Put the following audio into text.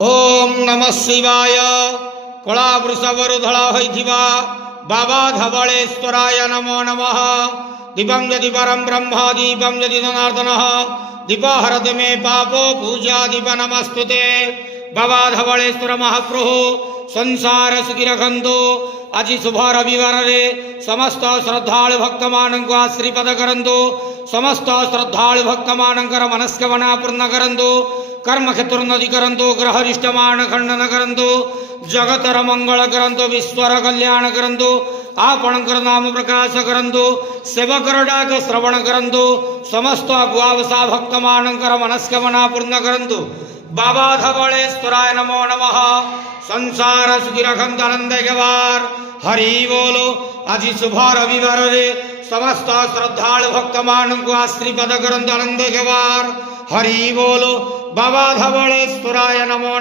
ओम नमः शिवाय। कला वृषभरु धड़ा होइथिबा बाबा धवलेश्वराय नमो नमः। दीपं यदि परम ब्रह्म दीपं यदि जनार्दनः दीपहरति मे पापो पूजा दीप नमस्तुते। बाबा धवलेश्वर महाप्रभु संसार सुखी रखंतु। आज शुभ रविवार रे समस्त श्रद्धालु भक्त मानक आश्रीपद करंतु। समस्त श्रद्धालु भक्त मानकर मनस्कामना पूर्ण करंतु। कर्म क्षेत्रोन्नति करंतु। ग्रहरिष्टमान खंडन करंतु। जगतर मंगल करंतु। विश्वर कल्याण करंतु। आपणकर नाम प्रकाश करंतु। सेवकर डाक श्रवण करंतु। समस्त गुआवसा भक्त मानकर मनस्कामना पूर्ण करंतु। बाबा धवलेश्वराय नमो नमः। संसार सुखी रखंत आनंद गवार हरि बोलो। आज शुभ रविवार रे समस्त श्रद्धालु भक्त मानक आश्रीपद करंतु आनंद गवार हरि बोलो। बाबा धवलेश्वराय नमो।